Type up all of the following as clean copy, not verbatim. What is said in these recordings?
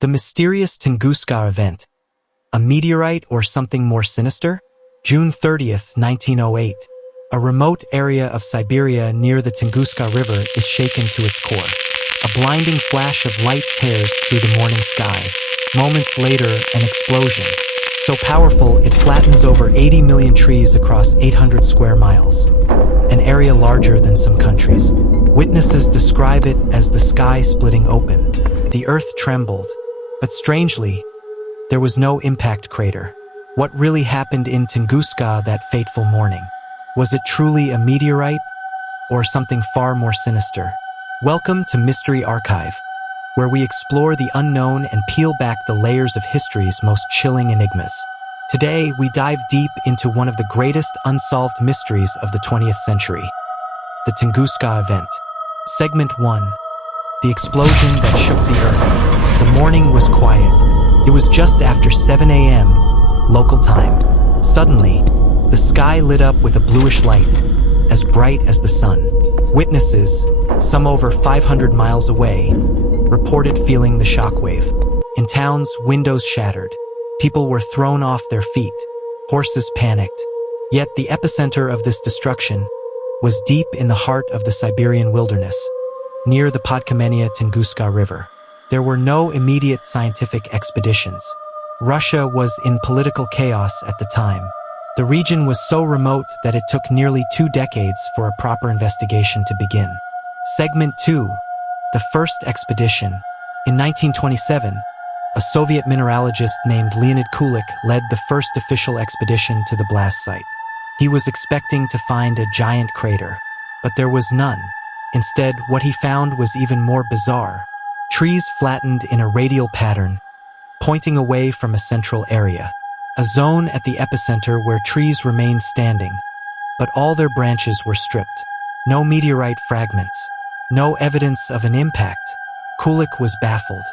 The mysterious Tunguska event. A meteorite or something more sinister? June 30th, 1908. A remote area of Siberia near the Tunguska River is shaken to its core. A blinding flash of light tears through the morning sky. Moments later, an explosion. So powerful, it flattens over 80 million trees across 800 square miles. An area larger than some countries. Witnesses describe it as the sky splitting open. The earth trembled. But strangely, there was no impact crater. What really happened in Tunguska that fateful morning? Was it truly a meteorite or something far more sinister? Welcome to Mystery Archive, where we explore the unknown and peel back the layers of history's most chilling enigmas. Today, we dive deep into one of the greatest unsolved mysteries of the 20th century, the Tunguska event. Segment 1. The explosion that shook the earth. The morning was quiet. It was just after 7 a.m. local time. Suddenly, the sky lit up with a bluish light, as bright as the sun. Witnesses, some over 500 miles away, reported feeling the shockwave. In towns, windows shattered. People were thrown off their feet. Horses panicked. Yet the epicenter of this destruction was deep in the heart of the Siberian wilderness, near the Podkamenia Tunguska River. There were no immediate scientific expeditions. Russia was in political chaos at the time. The region was so remote that it took nearly 2 decades for a proper investigation to begin. Segment 2. The first expedition. In 1927, a Soviet mineralogist named Leonid Kulik led the first official expedition to the blast site. He was expecting to find a giant crater, but there was none. Instead, what he found was even more bizarre. Trees flattened in a radial pattern, pointing away from a central area. A zone at the epicenter where trees remained standing, but all their branches were stripped. No meteorite fragments. No evidence of an impact. Kulik was baffled.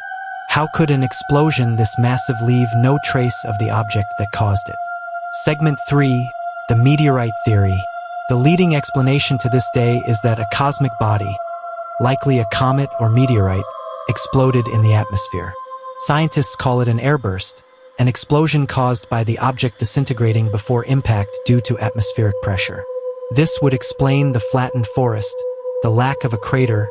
How could an explosion this massive leave no trace of the object that caused it? Segment 3. The meteorite theory. The leading explanation to this day is that a cosmic body, likely a comet or meteorite, exploded in the atmosphere. Scientists call it an airburst, an explosion caused by the object disintegrating before impact due to atmospheric pressure. This would explain the flattened forest, the lack of a crater,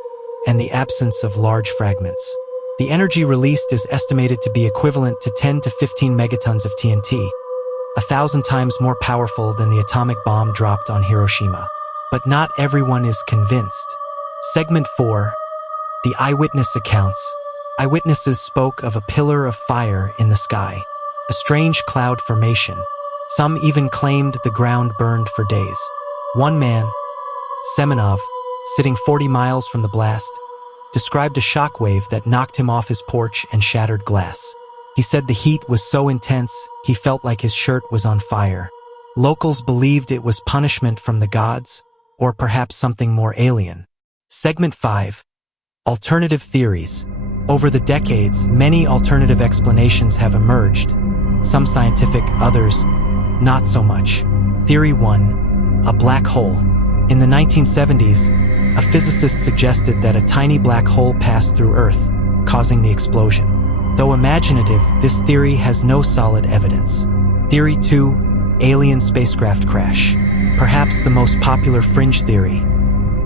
and the absence of large fragments. The energy released is estimated to be equivalent to 10 to 15 megatons of TNT, 1,000 times more powerful than the atomic bomb dropped on Hiroshima. But not everyone is convinced. Segment 4. The eyewitness accounts. Eyewitnesses spoke of a pillar of fire in the sky, a strange cloud formation. Some even claimed the ground burned for days. One man, Semenov, sitting 40 miles from the blast, described a shockwave that knocked him off his porch and shattered glass. He said the heat was so intense, he felt like his shirt was on fire. Locals believed it was punishment from the gods, or perhaps something more alien. Segment 5. Alternative theories. Over the decades, many alternative explanations have emerged. Some scientific, others not so much. Theory 1. A black hole. In the 1970s, a physicist suggested that a tiny black hole passed through Earth, causing the explosion. Though imaginative, this theory has no solid evidence. Theory 2. Alien spacecraft crash. Perhaps the most popular fringe theory.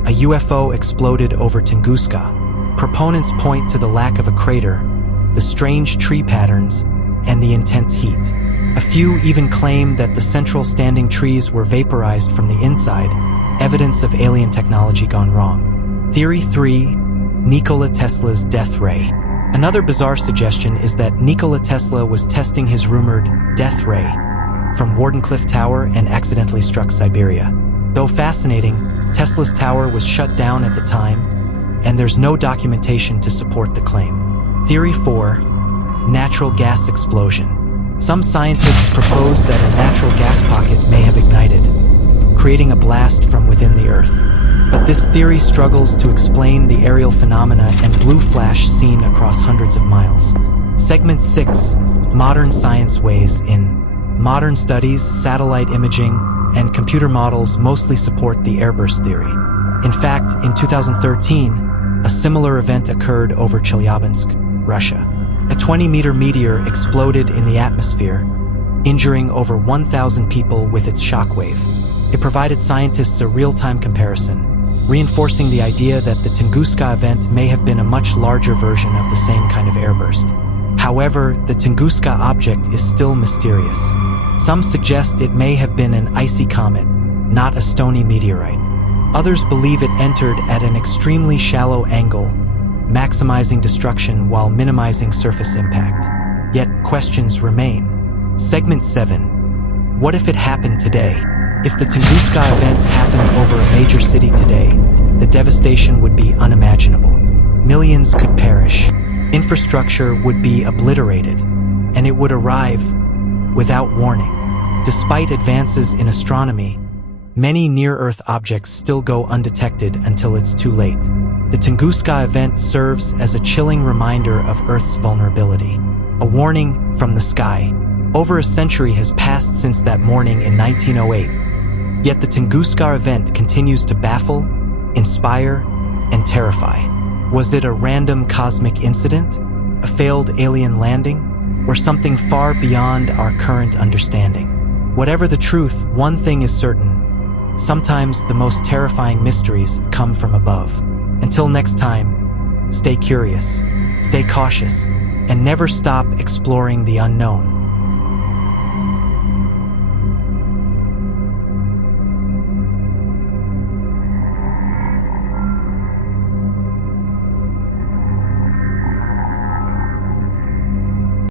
A UFO exploded over Tunguska. Proponents point to the lack of a crater, the strange tree patterns, and the intense heat. A few even claim that the central standing trees were vaporized from the inside, evidence of alien technology gone wrong. Theory 3. Nikola Tesla's death ray. Another bizarre suggestion is that Nikola Tesla was testing his rumored death ray from Wardenclyffe Tower and accidentally struck Siberia. Though fascinating, Tesla's tower was shut down at the time, and there's no documentation to support the claim. Theory 4. Natural gas explosion. Some scientists propose that a natural gas pocket may have ignited, creating a blast from within the Earth. But this theory struggles to explain the aerial phenomena and blue flash seen across hundreds of miles. Segment 6. Modern science weighs in. Modern studies, satellite imaging, and computer models mostly support the airburst theory. In fact, in 2013, a similar event occurred over Chelyabinsk, Russia. A 20-meter meteor exploded in the atmosphere, injuring over 1,000 people with its shockwave. It provided scientists a real-time comparison, reinforcing the idea that the Tunguska event may have been a much larger version of the same kind of airburst. However, the Tunguska object is still mysterious. Some suggest it may have been an icy comet, not a stony meteorite. Others believe it entered at an extremely shallow angle, maximizing destruction while minimizing surface impact. Yet, questions remain. Segment 7. What if it happened today? If the Tunguska event happened over a major city today, the devastation would be unimaginable. Millions could perish. Infrastructure would be obliterated, and it would arrive without warning. Despite advances in astronomy, many near-Earth objects still go undetected until it's too late. The Tunguska event serves as a chilling reminder of Earth's vulnerability, a warning from the sky. Over a century has passed since that morning in 1908, yet the Tunguska event continues to baffle, inspire, and terrify. Was it a random cosmic incident, a failed alien landing, or something far beyond our current understanding? Whatever the truth, one thing is certain: sometimes the most terrifying mysteries come from above. Until next time, stay curious, stay cautious, and never stop exploring the unknown.